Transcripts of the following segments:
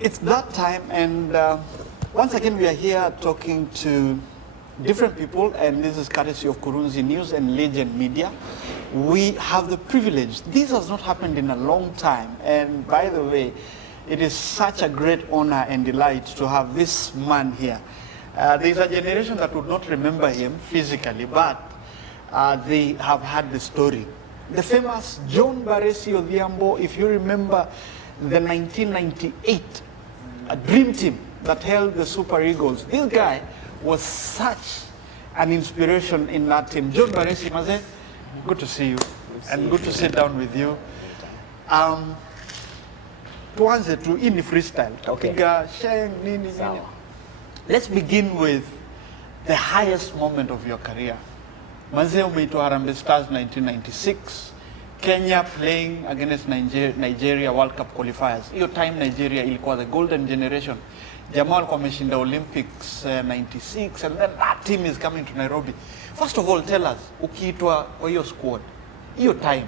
It's that time, and once again we are here talking to different people, and this is courtesy of Kurunzi News and Legend Media. We have the privilege. This has not happened in a long time, and by the way, it is such a great honor and delight to have this man here. There's a generation that would not remember him physically, but they have had the story. The famous John Baresi Odhiambo, if you remember the 1998 dream team that held the Super Eagles. This guy was such an inspiration in that team. John Baresi, Maze, good to see you, and good to sit down with you. Tuanze tu ini freestyle. Okay. Nini. Let's begin with the highest moment of your career. Maze umeitwa Harambee Stars 1996. Kenya playing against Nigeria World Cup qualifiers. Hiyo time Nigeria ilikuwa the golden generation. Jamaa walikuwa wameshinda Olympics 96, and then that team is coming to Nairobi. First of all, tell us, ukiitwa kwa hiyo squad, hiyo time,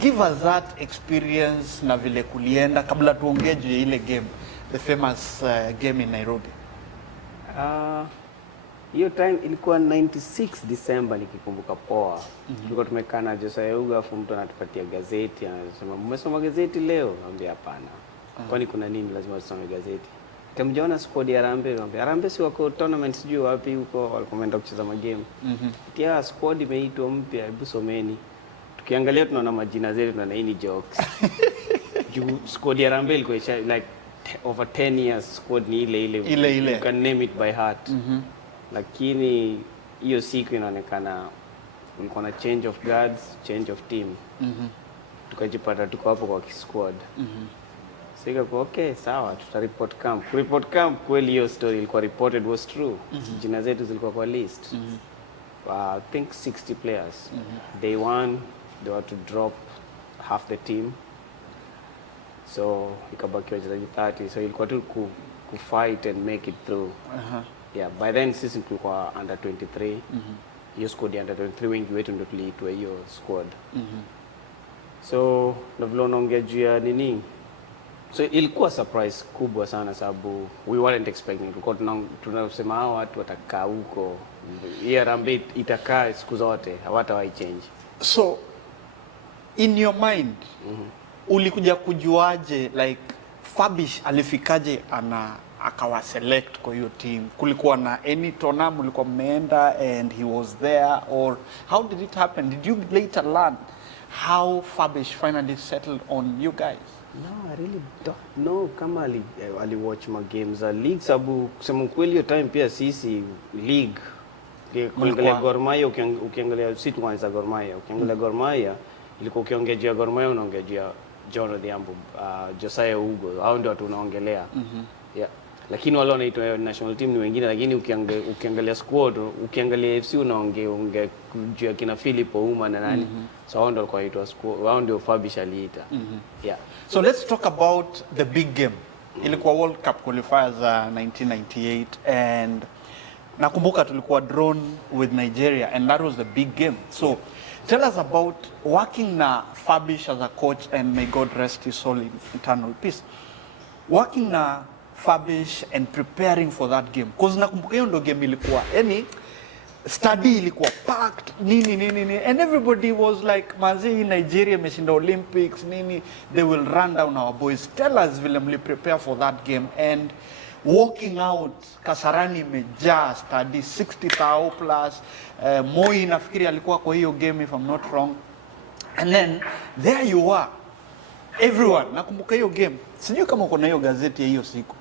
give us that experience na vile kulienda kabla tuongee juu ya ile game, the famous game in Nairobi. Hiyo time ilikuwa 96 December nikikumbuka poa. Tulikuwa tumekaa na Josaya Uga, afu mtu anatupatia gazeti, anasema mmesoma gazeti leo? Naambia hapana. Kwani kuna nini lazima tusome gazeti? Kamjaona squad ya Harambee, naambia Harambee si wako tournament sijui wapi huko, walikomeenda kucheza magame. Kia squad imeitwa mpya, hebu someni. Tukiangalia tunaona majina zetu, tunaona hii jokes. Juu squad ya Harambee ilikuwa like over 10 years squad ni ile. You can name it by heart. Lakini hiyo siku inaonekana kulikuwa na change of guards, change of team. Tukajipata tuko hapo kwa squad. Sika kwa okay, sawa, tutareport camp. Report camp kweli hiyo story ilikuwa reported was true. Jina zetu zilikuwa kwa list. I think 60 players. Day one, they were to drop half the team. So ikabaki wachezaji 30. So ilikuwa tu ku fight and make it through. Yeah, by then sisi tulikuwa under 23. Hiyo squad ya under 23 wengi wetu ndio tuliitwa hiyo squad. So ndio unaongea juu ya nini? So ilikuwa surprise kubwa sana sababu we weren't expecting. Tulikuwa tunasema hao watu watakaa huko. Hii Harambee itakaa siku zote, hawatawahi change. So in your mind, ulikuja kujuaje like Fabish alifikaje akawa select kwa hiyo team? Kulikuwa na any tournament ulikuwa mmeenda and he was there, or how did it happen? Did you later learn how Fabish finally settled on you guys? No, I really don't know kama ali watch my games za league sababu kusema kweli hiyo time pia sisi league kuangalia Gor Mahia, ukiangalia sisi tuanza Gor Mahia, ukiangalia Gor Mahia ilikuwa ukiongea juu ya Gor Mahia unaongea juu ya John Odhiambo, Josaya Ugo, hao ndio watu unaongelea. Yeah. Lakini wale wanaitwa national team ni wengine, lakini ukiangalia squad, ukiangalia FC unaongea juu ya kina Philip Ouma na nani. So hao ndio walikuwa waitwa squad, hao ndio Fabish aliita. Yeah. So let's talk about the big game. Ilikuwa World Cup qualifiers 1998, and nakumbuka tulikuwa drawn with Nigeria, and that was the big game. So tell us about working na Fabish as a coach, and may God rest his soul in eternal peace. Working na Fabish and preparing for that game. Because nakumbuka hiyo ndo game ilikuwa, yani study ilikuwa packed, nini, and everybody was like, manzi Nigeria meshinda Olympics, nini, they will run down our boys. Tell us vile mli prepare for that game, and walking out, Kasarani imejaa study, 60,000 plus, Moi nafikiri alikuwa kwa hiyo game if I'm not wrong. And then there you are, everyone, nakumbuka hiyo game. Sijui kama kuna hiyo gazeti ya hiyo siku.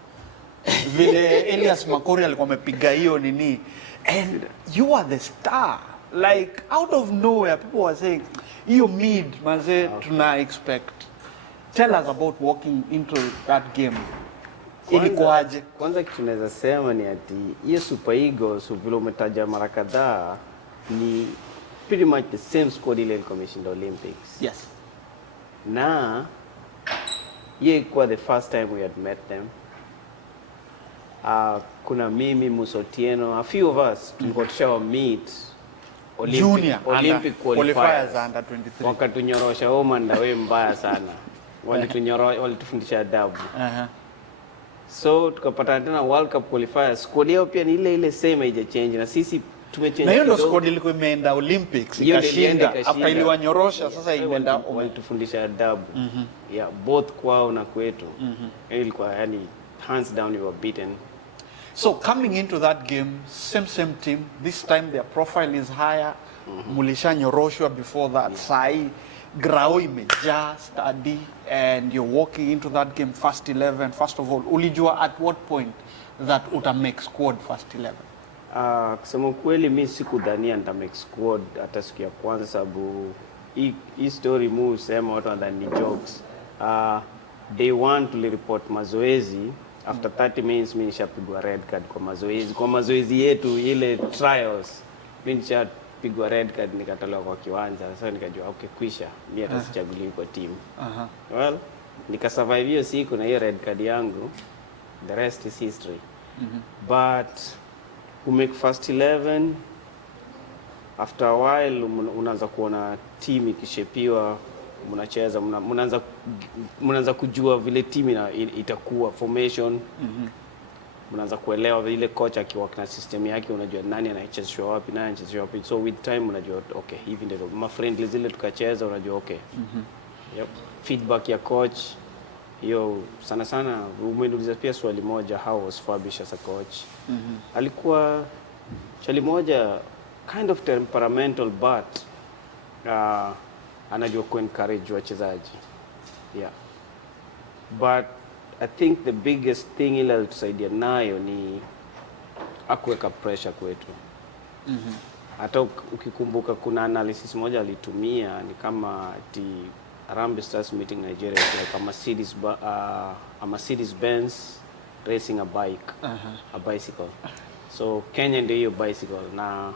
Vile Elias Makori alikuwa amepiga hiyo nini, and you are the star, like out of nowhere people were saying hiyo mid manze tuna expect. Tell us about walking into that game. Ilikuwaje? Kwanza kitu naweza sema ni ati hiyo Super Eagles vile umetaja mara kadhaa ni pretty much the same squad ile iliyoshinda Olympics. Yes. Na ilikuwa the first time we had met them. Kuna mimi, Musotieno, a few of us tulikuwa tushawa meet Olympic qualifiers under 23. Wakatunyorosha Omanda we mbaya sana. Walitufundisha adabu. So tukapata tena World Cup qualifiers. Squad yao pia ni ile same, haija change na sisi tumechange. Na hiyo ndio squad ilikuwa imeenda Olympics ikashinda, after iliwanyorosha sasa imeenda walitufundisha adabu. Yeah, both kwao na kwetu. Ilikuwa yani hands down we were beaten. So coming into that game, same team, this time their profile is higher. Mulishanyoroshwa before that. Sai grao imejaa study, and you're walking into that game first 11. First of all, ulijua at what point that uta make squad first 11? Kusema kweli mimi sikudhania nita make squad hata siku ya kwanza, sababu hii story mu sema watu wanadhani ni jokes. Day 1 tulireport mazoezi, after 30 minutes mimi nishapigwa red card kwa mazoezi yetu ile trials. Mimi nishapigwa red card, nikatolewa kwa kiwanja. Sasa nikajua okay, kwisha mimi hata sichaguliwi kwa team. Well, nikasurvive hiyo siku na hiyo red card yangu, the rest is history. But who make first 11, after a while unaanza kuona team ikishepiwa, mnacheza, mnaanza kujua vile team itakuwa formation. Mnaanza kuelewa vile coach akiwork na system yake, unajua nani anachezeshwa wapi, nani anachezeshwa wapi. So with time unajua okay, hivi ndivyo ma friendly zile tukacheza, unajua okay. Yep. Feedback ya coach hiyo sana umeniuliza pia swali moja, how was Fabish as a coach? Alikuwa chali moja kind of temperamental, but anajua ku encourage wachezaji. Yeah. But I think the biggest thing ile alitusaidia nayo ni akuweka pressure kwetu. Hata ukikumbuka kuna analysis moja alitumia, ni kama Harambee Stars meeting Nigeria, like a Mercedes Benz racing a bike, a bicycle. So Kenya ndio hiyo bicycle na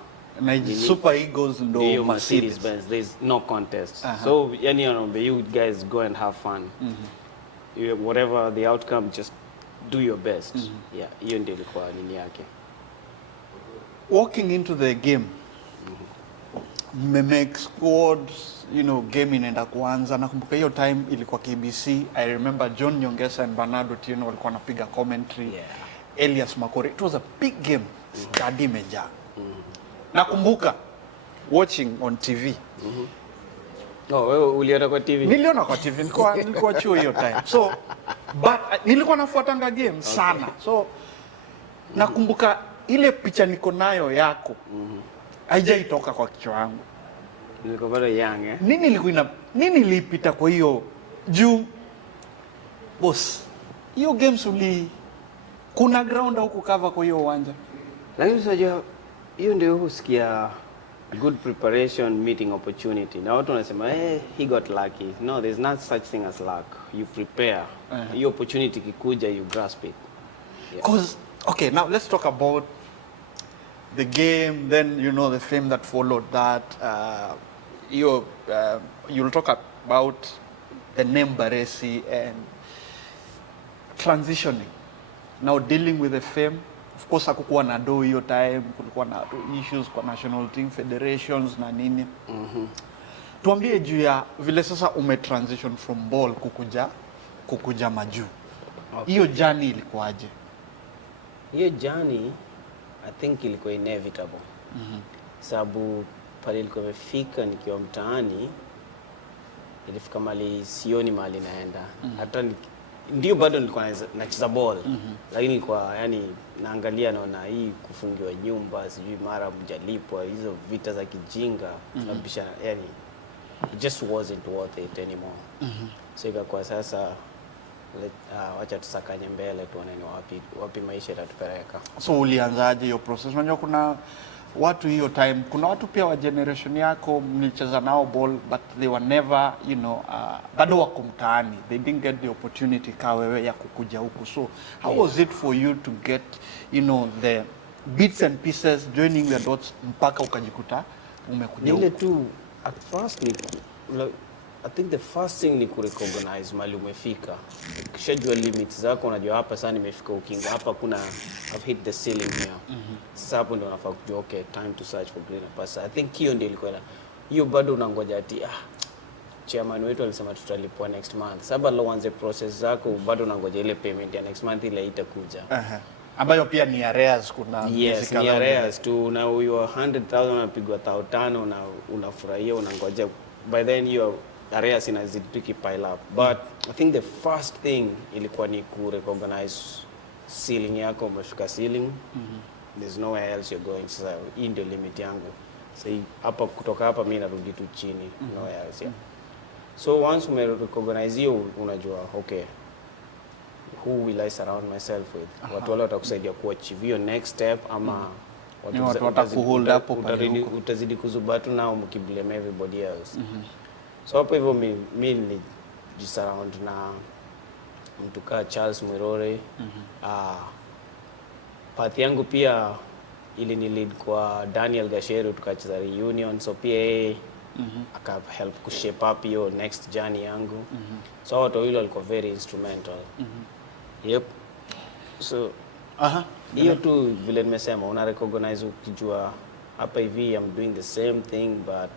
Super Eagles ndo Mercedes Benz. There's no contest. So you guys go and have fun. Whatever the outcome, just do your best. Yeah, hiyo ndio ilikuwa nini yake. Walking into the game, make squads, game inaenda kuanza. Nakumbuka hiyo time ilikuwa KBC. I remember John Nyongesa and Bernardo Tieno walikuwa wanapiga commentary. Elias Makori. It was a big game. Study imejaa. Nakumbuka watching on TV. Wewe uliona kwa TV? Niliona kwa TV. Nilikuwa chuo hiyo time. So but nilikuwa nafuatanga game sana. So nakumbuka ile picha niko nayo yako. Haijaitoka kwa kichwa yangu. Nilikuwa bado young eh. Nini ilipita kwa hiyo juu boss? Hiyo games kuna ground au cover kwa hiyo uwanja? Lakini unajua hiyo ndio husikia good preparation meeting opportunity. Na watu wanasema he got lucky. No, there's not such thing as luck. You prepare. Hiyo opportunity kikuja, you grasp it. Cause okay, now let's talk about the game, then the fame that followed that. You'll talk about the name Baresi and transitioning. Now dealing with the fame, of course hakukuwa na do hiyo time, kulikuwa na issues kwa national team federations na nini. Tuambie juu ya vile sasa transition from ball kukuja majuu. Hiyo journey ilikuwaje? Hiyo journey I think ilikuwa inevitable. Sababu pale ilikuwa imefika nikiwa mtaani, ilifika mali sioni mali naenda. Hata ndio bado nilikuwa nacheza ball. Lakini nilikuwa naangalia naona hii kufungiwa nyumba, sijui mara mjalipwa, hizo vita za kijinga, tunabisha it just wasn't worth it anymore. So ikakuwa sasa wacha tusakanye mbele tuone ni wapi maisha yatatupeleka. So ulianzaje hiyo process? Unajua kuna watu hiyo time, kuna watu pia wa generation yako mlicheza nao ball but they were never bado wako mtaani, they didn't get the opportunity wewe ya kukuja huku. So how was it for you to get the bits and pieces, joining the dots mpaka ukajikuta umekuja huku? Ile tu at first I think the first thing ni kurecognize mali umefika. Ukishajua limits zako, unajua hapa sasa nimefika ukingo, hapa I've hit the ceiling here. Sasa hapo ndio unafaa kujua okay, time to search for greener pastures. I think hiyo ndio ilikuwa hiyo bado unangoja ati chairman wetu alisema tutalipwa next month. Sababu uanze process zako bado unangoja ile payment ya next month ile itakuja. Ambayo pia ni arrears kuna yes, ni arrears tu na huyo 100,000 unapigwa 5,000 na unafurahia unangoja by then your arrears inazidi pile up. But I think the first thing ilikuwa ni ku recognize ceiling yako, umefika ceiling. There's nowhere else you're going. Sasa hii ndio limit yangu. Sasa hapa kutoka hapa mimi narudi tu chini. Nowhere else. Yeah. So once ume recognize hiyo unajua okay, who will I surround myself with? Watu wale watakusaidia kuachieve your next step ama watu watakuhold up pale huko. Utazidi kuzubatu na mkiblame everybody else. So hapo hivyo mimi nijisurround na mtu kama Charles Mwirore. Path yangu pia ili ni lead kwa Daniel Gasheru tukacheza reunion, so pia aka help ku shape up your next journey yangu. So watu wale walikuwa very instrumental. Yep. So hiyo tu vile nimesema una recognize ukijua hapa hivi I'm doing the same thing but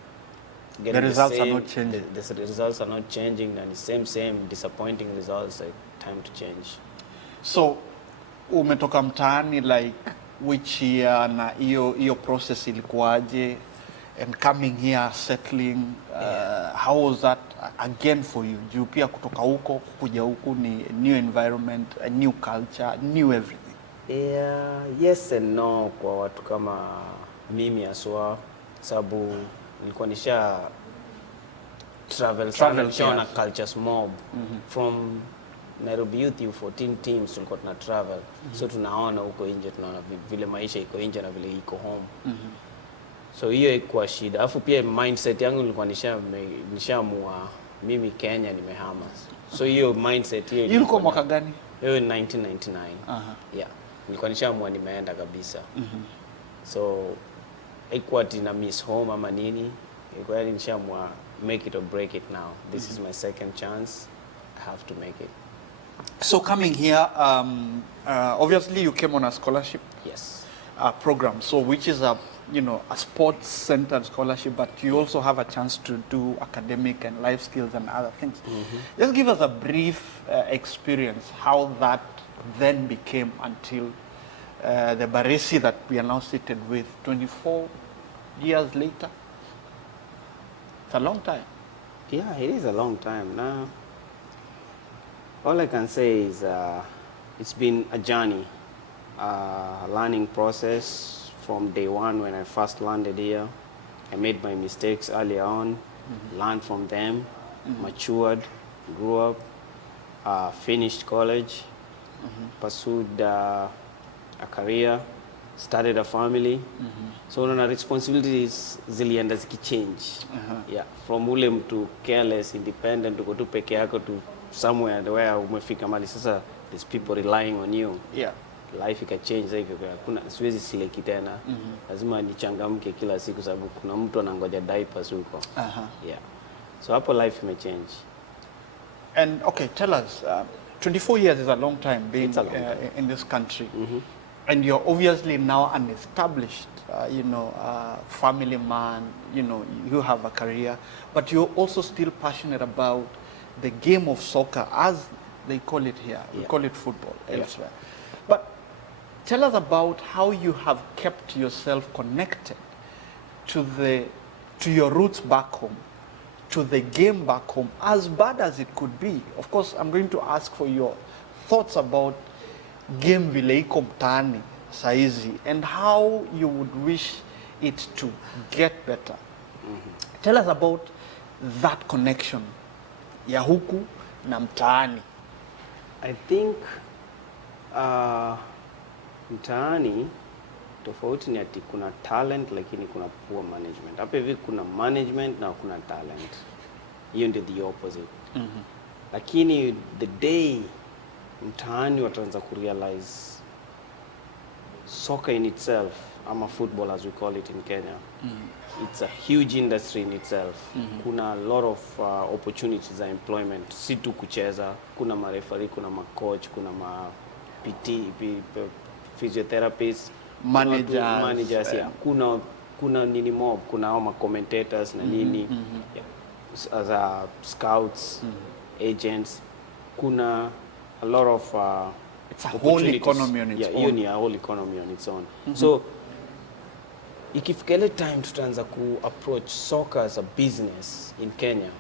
the results are not changing. The results are not changing and the same disappointing results, like time to change. So umetoka mtaani like which year na hiyo process ilikuwaje and coming here settling how was that again for you? Juu pia kutoka huko kuja huku ni new environment, a new culture, new everything. Yeah, yes and no kwa watu kama mimi aswa sababu nilikuwa nisha travel sana na cultures mob from Nairobi Youth U14 teams tulikuwa tuna travel. So tunaona huko nje, tunaona vile maisha iko nje na vile iko home. So hiyo ilikuwa shida. Alafu pia mindset yangu nilikuwa nishaamua mimi Kenya nimehama. So hiyo mindset hiyo ilikuwa mwaka gani? Hiyo 1999. Yeah. Nilikuwa nishaamua nimeenda kabisa. So ilikuwa tina miss home ama nini. Ilikuwa nishaamua make it or break it now. This is my second chance. I have to make it. So coming here, obviously you came on a scholarship. Yes. Program, so which is a a sports-centered scholarship, but you also have a chance to do academic and life skills and other things. Just give us a brief experience how that then became until the Baresi that we are now seated with 24 years later. It's a long time. Yeah, it is a long time now. All I can say is it's been a journey, a learning process from day one when I first landed here. I made my mistakes earlier on, learned from them, matured, grew up, finished college, pursued a career, started a family. So na responsibilities zilienda zikichange. Yeah, from ule mtu careless, independent, uko tu peke yako to somewhere where umefika mali sasa there's people relying on you. Yeah. Life ika change like kuna siwezi sileki tena. Lazima nichangamke kila siku sababu kuna mtu anangoja diapers huko. Yeah. So hapo life may change. And okay, tell us, 24 years is a long time being in this country. And you're obviously now an established, family man, you have a career, but you're also still passionate about the game of soccer, as they call it here. We call it football elsewhere. But tell us about how you have kept yourself connected to your roots back home, to the game back home, as bad as it could be. Of course, I'm going to ask for your thoughts about game vile iko mtaani saizi and how you would wish it to get better. Tell us about that connection ya huku na mtaani. I think mtaani tofauti ni ati kuna talent lakini kuna poor management. Hapa hivi kuna management na kuna talent. Hiyo ndio the opposite. Lakini the day mtaani wataanza kurealize soccer in itself, ama football as we call it in Kenya, it's a huge industry in itself. Kuna a lot of opportunities za employment, si tu kucheza, kuna marefari, kuna macoach, kuna PT, physiotherapists, managers, yeah. Kuna nini mob, kuna hao commentators na nini. Yeah. as scouts, agents, kuna a lot of it's a whole opportunities. economy on its Yeah, own. hiyo ni a whole economy on its own. So ikifika ile time tutaanza ku approach soccer as a business in Kenya,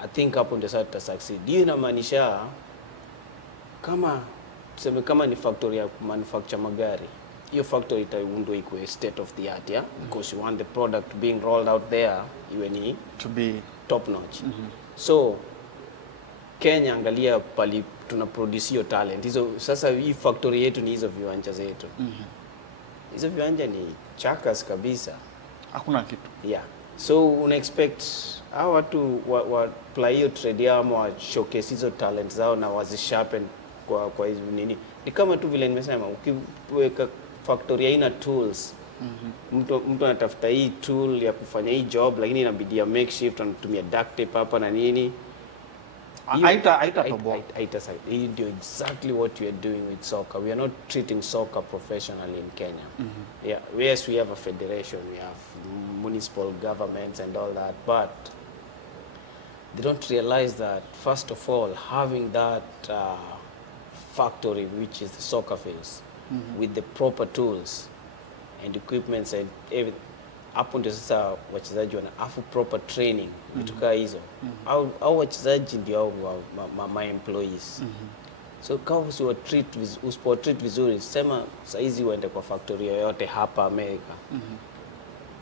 I think hapo ndio sasa tuta succeed. Hiyo inamaanisha kama tuseme kama ni factory ya manufacture magari, hiyo factory itaundwa ikuwe state of the art, yeah? Because you want the product being rolled out there iwe ni To be top notch. So Kenya, angalia pali tuna produce hiyo talent hizo. Sasa hii factory yetu ni hizo viwanja zetu. Hizo viwanja ni chakas kabisa, hakuna kitu. yeah. So una expect hao watu wa play hiyo trade yao ama wa showcase hizo talent zao na wazisharpen kwa hizo nini. Ni kama tu vile nimesema, ukiweka factory haina tools, mtu anatafuta hii tool ya kufanya hii job, lakini inabidi ya makeshift, anatumia duct tape hapa na nini. Haitatoboa. Hii ndio exactly what we are doing with soccer. We are not treating soccer professionally in Kenya. Yeah, yes, we have a federation, we have municipal governments and all that, but they don't realize that, first of all, having that factory, which is the soccer fields, with the proper tools and equipments and everything, hapo ndio sasa wachezaji wana afu proper training vitu kama hizo. Au wachezaji ndio ma employees. So kama usipo treat vizuri, sema saizi uende kwa factory yoyote hapa America,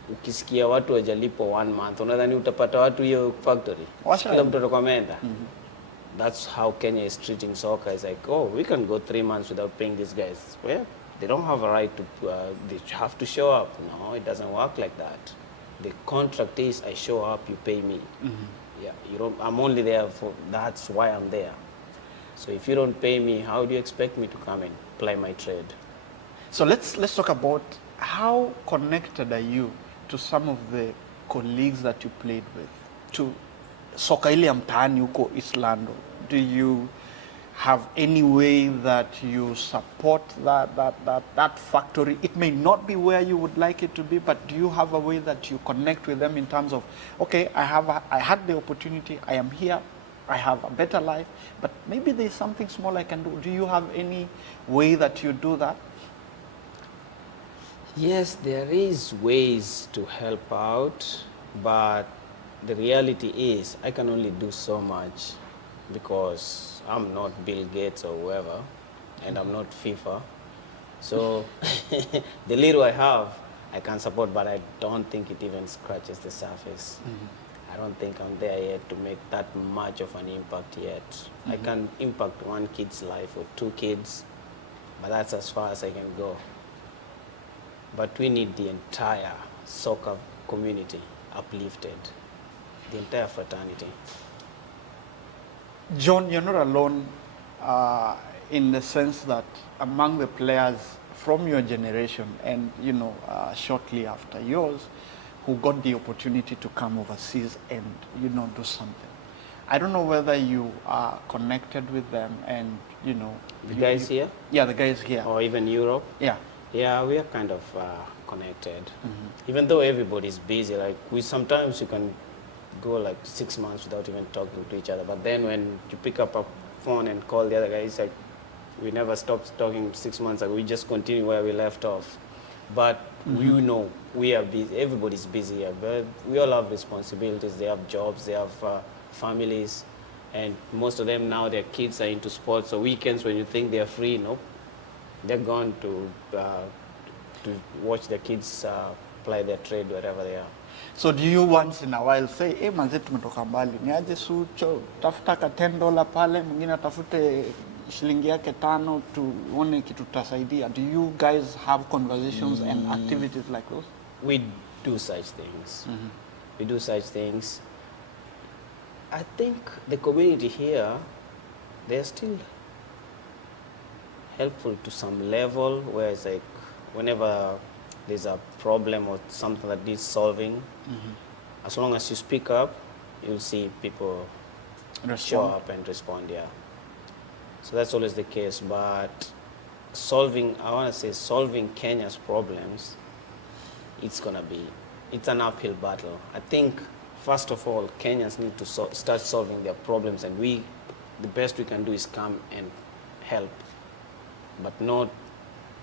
ukisikia watu wajalipo 1 month, unadhani utapata watu hiyo factory? Kila mtu atakwenda. That's how Kenya is treating soccer. It's like, oh, we can go 3 months without paying these guys. Well, they don't have a right to, they have to show up. No, it doesn't work like that. The contract is, I show up, you pay me. Yeah, you don't, I'm only there for, that's why I'm there. So if you don't pay me, how do you expect me to come and play my trade? So let's talk about how connected are you to some of the colleagues that you played with, to soka ile ya mtaani huko Islando. Do you have any way that you support that factory? It may not be where you would like it to be, but do you have a way that you connect with them in terms of, okay, I had the opportunity, I am here, I have a better life, but maybe there's something small I can do. Do you have any way that you do that? Yes, there is ways to help out, but the reality is I can only do so much because I'm not Bill Gates or whoever, and I'm not FIFA. So the little I have, I can support, but I don't think it even scratches the surface. I don't think I'm there yet to make that much of an impact yet. I can impact 1 kid's life or 2 kids, but that's as far as I can go. But we need the entire soccer community uplifted, the entire fraternity. John, you're not alone in the sense that among the players from your generation and, you know, shortly after yours, who got the opportunity to come overseas and, you know, do something. I don't know whether you are connected with them and, you know... The guys here? Yeah, the guys here. Or even Europe? Yeah. Yeah, we are kind of connected. Even though everybody's busy, like sometimes you can go like 6 months without even talking to each other. But then when you pick up a phone and call the other guy, it's like, we never stopped talking 6 months ago. We just continue where we left off. But we know we are busy. Everybody's busy here. But we all have responsibilities. They have jobs. They have families. And most of them now, their kids are into sports. So weekends when you think they're free, nope. They're gone to watch the kids play their trade wherever they are. So do you once in a while say, hey, manze tumetoka mbali, niaje sucho, tafuta ka $10 pale, mwingine atafute shilingi yake 5 tuone kitu tutasaidia. Do you guys have conversations and activities like those? We do such things. We do such things. I think the community here, they're still helpful to some level, where it's like whenever there's a problem or something that needs solving, as long as you speak up, you'll see people show up and respond, yeah. So that's always the case, but I want to say solving Kenya's problems, it's an uphill battle. I think first of all, Kenyans need to start solving their problems, and the best we can do is come and help, but not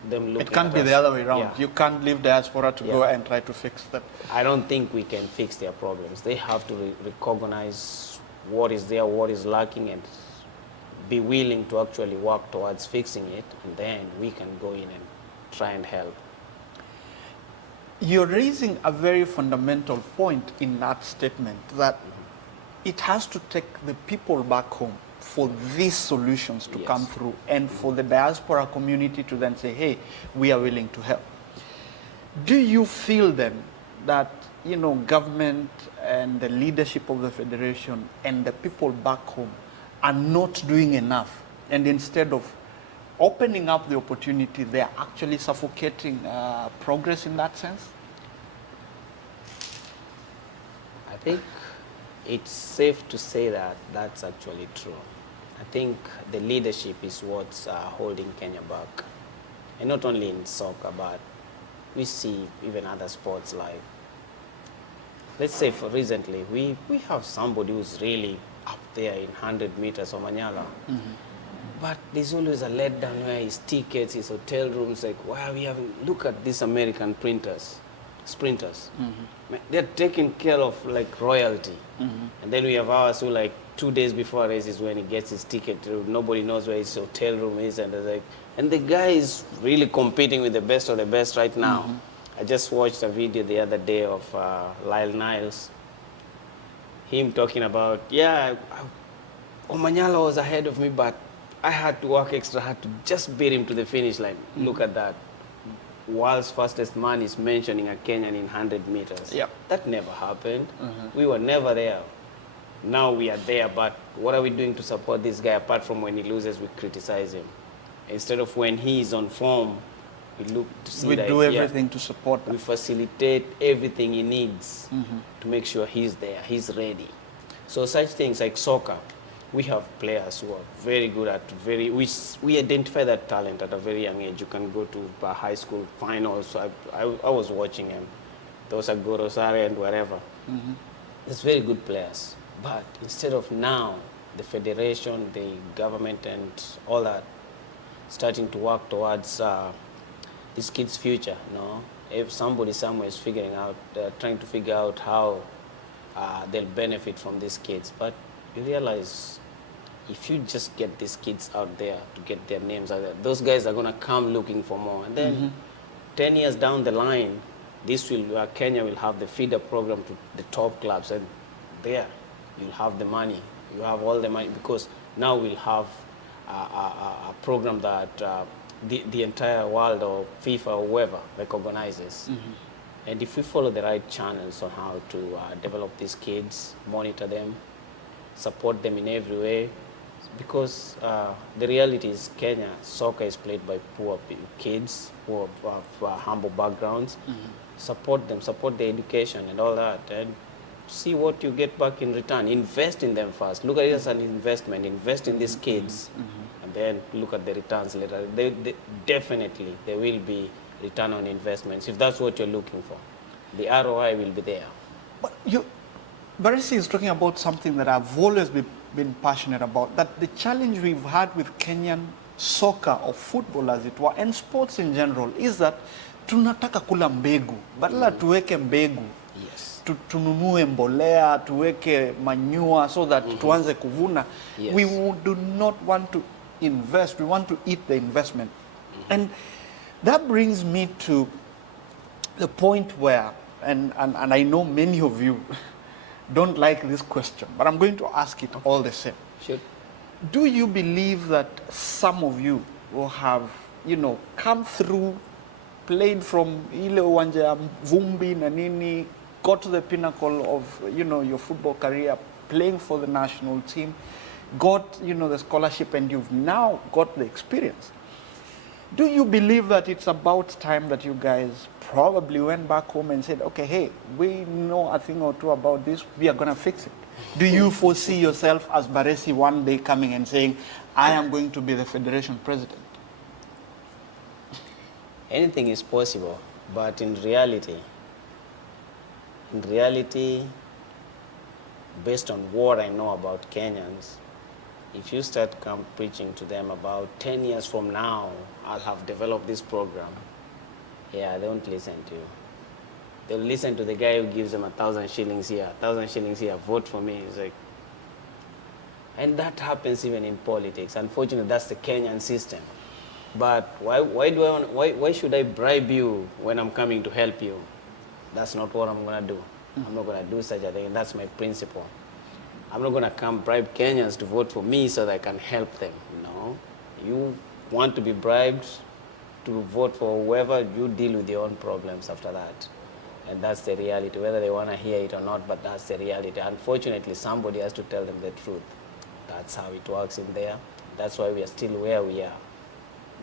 them looking. It can't be us. the other way around. Yeah. You can't leave diaspora to go and try to fix them. I don't think we can fix their problems. They have to recognize what is there, what is lacking, and be willing to actually work towards fixing it, and then we can go in and try and help. You're raising a very fundamental point in that statement, that it has to take the people back home for these solutions to come through, and for the diaspora community to then say, hey, we are willing to help. Do you feel then that, you know, government and the leadership of the federation and the people back home are not doing enough, and instead of opening up the opportunity, they are actually suffocating progress in that sense? I think it's safe to say that that's actually true. I think the leadership is what's holding Kenya back. And not only in soccer, but we see even other sports like, let's say for recently, we have somebody who's really up there in 100 meters of Manyala. But there's always a letdown where his tickets, his hotel rooms, like, wow, we haven't, look at these American sprinters. They're taken care of like royalty. And then we have ours who, like, 2 days before a race is when he gets his ticket. Nobody knows where his hotel room is, and the guy is really competing with the best of the best right now. I just watched a video the other day of Lyle Niles, him talking about, Omanyala was ahead of me, but I had to work extra hard to just beat him to the finish line. Look at that. World's fastest man is mentioning a Kenyan in 100 meters. That never happened. We were never there. Now we are there, but what are we doing to support this guy? Apart from when he loses, we criticize him. Instead of when he is on form, we look to see we that, do everything to support that. We facilitate everything he needs to make sure he's there, he's ready. So such things like soccer, we have players who are very good at we identify that talent at a very young age. You can go to high school finals. I was watching him. Those are Gorosare and wherever. There's very good players. But instead of now, the federation, the government and all that, starting to work towards this kid's future, you know? If somebody somewhere is trying to figure out how they'll benefit from these kids. But you realize, if you just get these kids out there to get their names out there, those guys are going to come looking for more. And then 10 years down the line, Kenya will have the feeder program to the top clubs, and there you'll have the money. You have all the money, because now we'll have a program that the entire world or FIFA or whoever recognizes. And if we follow the right channels on how to develop these kids, monitor them, support them in every way, because the reality is Kenya, soccer is played by poor kids who have humble backgrounds. Support them, support their education and all that, and see what you get back in return. Invest in them first. Look at it as an investment. Invest in these kids, and then look at the returns later. Definitely, there will be return on investments if that's what you're looking for. The ROI will be there. But Baresi is talking about something that I've always been passionate about, that the challenge we've had with Kenyan soccer or football as it were, and sports in general, is that tunataka kula mbegu, badala tuweke mbegu. Tununue mbolea, tuweke manure so that tuanze kuvuna. We do not want to invest, we want to eat the investment. And that brings me to the point where, and I know many of you don't like this question, but I'm going to ask it all the same. Sure. Do you believe that some of you will have, come through, played from ile uwanja ya vumbi na nini, got to the pinnacle of, your football career, playing for the national team, got, the scholarship, and you've now got the experience? Do you believe that it's about time that you guys probably went back home and said, okay, hey, we know a thing or two about this, we are going to fix it? Do you foresee yourself as Baresi one day coming and saying, I am going to be the federation president? Anything is possible, but in reality, based on what I know about Kenyans, if you start preaching to them about 10 years from now, I'll have developed this program, yeah, they won't listen to you. They'll listen to the guy who gives them 1,000 shillings here, 1,000 shillings here, vote for me. It's like, and that happens even in politics. Unfortunately, that's the Kenyan system. But why should I bribe you when I'm coming to help you? That's not what I'm gonna do. I'm not gonna do such a thing. That's my principle. I'm not gonna come bribe Kenyans to vote for me so that I can help them. No, you want to be bribed to vote for whoever, you deal with your own problems after that. And that's the reality, whether they wanna hear it or not, but that's the reality. Unfortunately, somebody has to tell them the truth. That's how it works in there. That's why we are still where we are.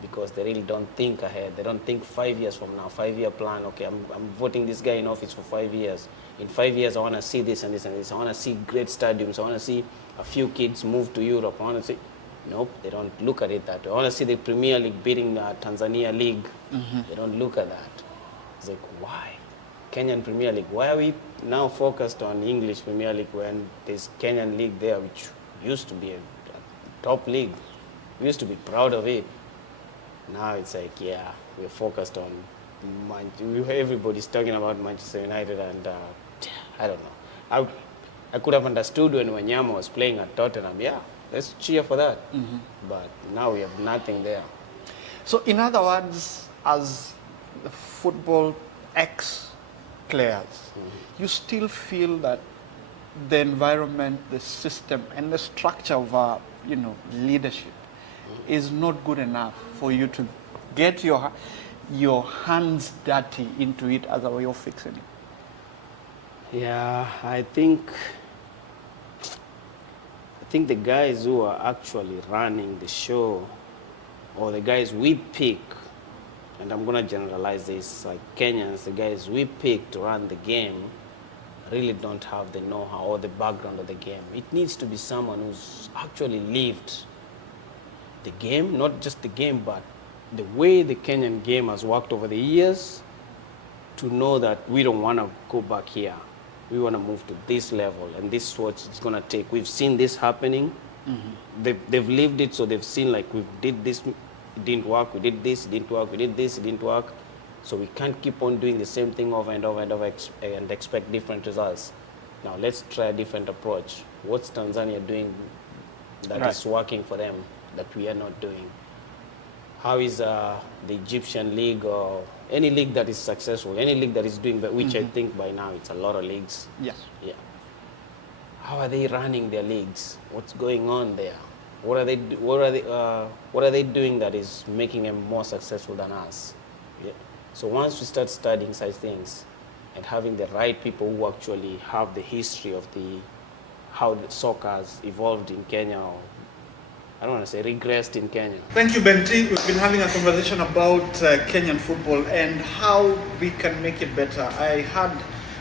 Because they really don't think ahead. They don't think 5 years from now, 5-year plan. Okay, I'm voting this guy in office for 5 years. In 5 years, I want to see this and this and this. I want to see great stadiums. I want to see a few kids move to Europe. I want to see... Nope, they don't look at it that way. I want to see the Premier League beating the Tanzania League. They don't look at that. It's like, why? Kenyan Premier League. Why are we now focused on English Premier League when there's Kenyan League there, which used to be a top league? We used to be proud of it. Now it's like, yeah, we're focused on everybody's talking about Manchester United, and I don't know. I could have understood when Wanyama was playing at Tottenham. Yeah, let's cheer for that. But now we have nothing there. So in other words, as the football ex-players, you still feel that the environment, the system, and the structure of leadership is not good enough for you to get your hands dirty into it as a way of fixing it? Yeah, I think the guys who are actually running the show, or the guys we pick, and I'm gonna generalize this, like Kenyans, the guys we pick to run the game really don't have the know-how or the background of the game. It needs to be someone who's actually lived the game, not just the game, but the way the Kenyan game has worked over the years, to know that we don't want to go back here. We want to move to this level, and this is what it's going to take. We've seen this happening. They've lived it, so they've seen, like, we did this, it didn't work, we did this, it didn't work, we did this, it didn't work. So we can't keep on doing the same thing over and over and over and expect different results. Now let's try a different approach. What's Tanzania doing that is working for them that we are not doing? How is the Egyptian league, or any league that is successful, any league that is doing that, which I think by now it's a lot of leagues. Yes. Yeah. How are they running their leagues? What's going on there? What are they doing that is making them more successful than us? Yeah. So once we start studying such things and having the right people who actually have the history of how the soccer has evolved in Kenya, or I don't want to say regressed in Kenya. Thank you, Benti. We've been having a conversation about Kenyan football and how we can make it better. I had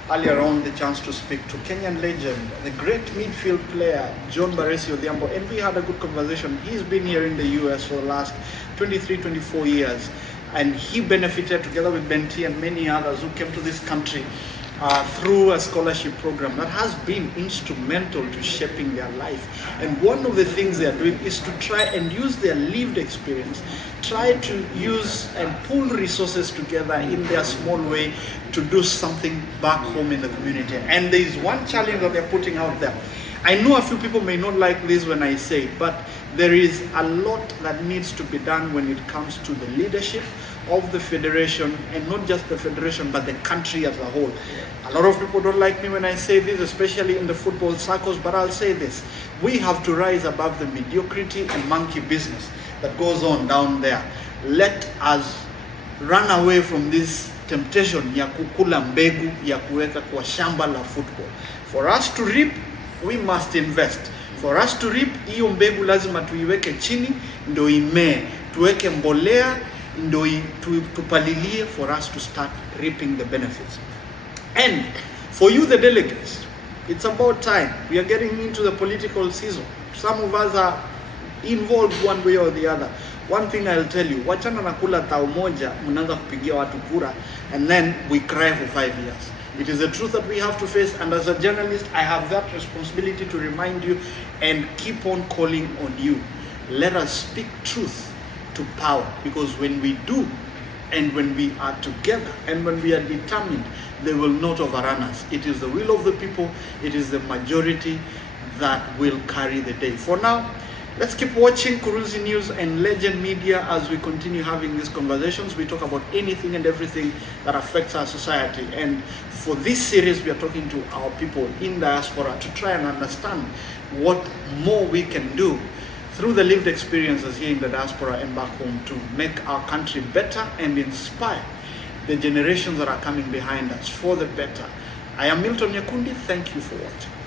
earlier on the chance to speak to Kenyan legend, the great midfield player, John Baresi Odhiambo, and we had a good conversation. He's been here in the US for the last 23, 24 years, and he benefited together with Benti and many others who came to this country through a scholarship program that has been instrumental to shaping their life. And one of the things they are doing is to try and use their lived experience, try to use and pull resources together in their small way to do something back home in the community. And there is one challenge that they're putting out there. I know a few people may not like this when I say it, but there is a lot that needs to be done when it comes to the leadership of the federation, and not just the federation, but the country as a whole. A lot of people don't like me when I say this, especially in the football circles, but I'll say this. We have to rise above the mediocrity and monkey business that goes on down there. Let us run away from this temptation ya kukula mbegu ya kuweka kwa shamba la football. For us to reap, we must invest. For us to reap, hiyo mbegu lazima tuiweke chini ndo imee, tuweke mbolea ndo tupalilie, for us to start reaping the benefits. And for you, the delegates, it's about time. We are getting into the political season. Some of us are involved one way or the other. One thing I'll tell you, wachana na kula tao moja, mnaanza kupigia watu kura, and then we cry for 5 years. It is a truth that we have to face, and as a journalist, I have that responsibility to remind you and keep on calling on you. Let us speak truth to power, because when we do, and when we are together, and when we are determined, they will not overrun us. It is the will of the people, it is the majority that will carry the day. For now, let's keep watching Kurunzi News and Legend Media as we continue having these conversations. We talk about anything and everything that affects our society. And for this series, we are talking to our people in diaspora to try and understand what more we can do through the lived experiences here in the diaspora and back home to make our country better and inspire the generations that are coming behind us for the better. I am Milton Nyakundi. Thank you for watching.